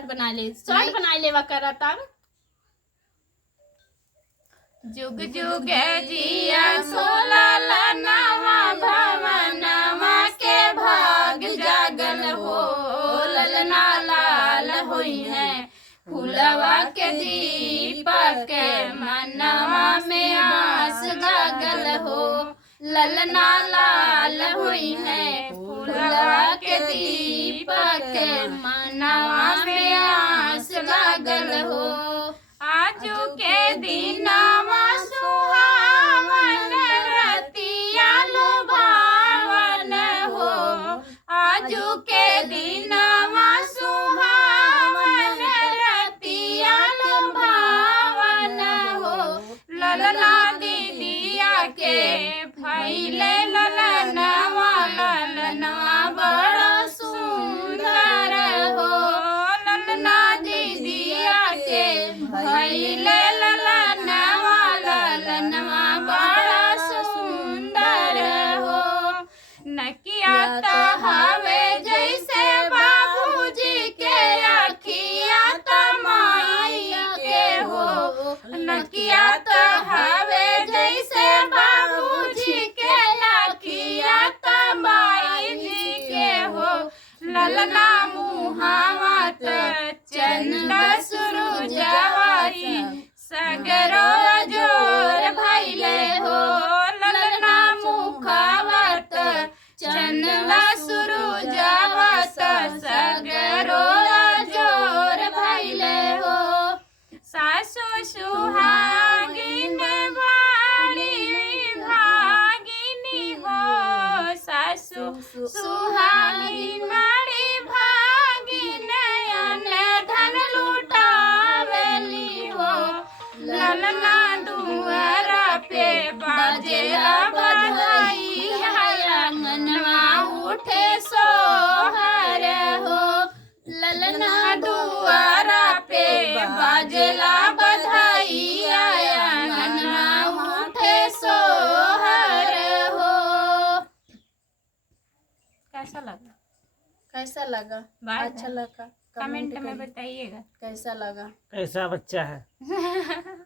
Short बना ले वकरा तब जुग जुग जिया सोलल नवा भवनवा के भाग जागल हो ललना लाल होई है फूलवा के दीपक मनवा में आस जागल हो ललना लाल हुई है फूलवा के दीपक मनवा में आस जागल हो आजू के दिनवा सुहावन रतिया लुभावन हो आजू के दिनवा सुहावन रतिया लुभावन हो ललना दीदिया के फैले ललनवा ललनवा बड़ा सुंदर हो ललना दीदिया के फैले ललनवा ललनवा बड़ा सुंदर हो नकिया त हवे जैसे बाबूजी के अखिया त माई के हो नकिया त हवे जैसे बाबूजी के अखिया त माई जी के हो ललना मुहावा त चंद सुरुजवाई सगरो जोर भैले हो ललना मुखावा त चंदा सुरुजवा त सगरो जोर भैले हो सासु सुहागिन वाली भागिनी हो सासु सुहागिन वाली भागिन अन्न धन लुटावेली हो ललना दुआरा पे बाजेला बधाई आंगनवा उठे सोहर हो ललना दुआरा पे बाजेला बधाई आंगनवा उठे सोहर हो कैसा लगा अच्छा लगा कमेंट में बताइएगा कैसा लगा कैसा बच्चा है।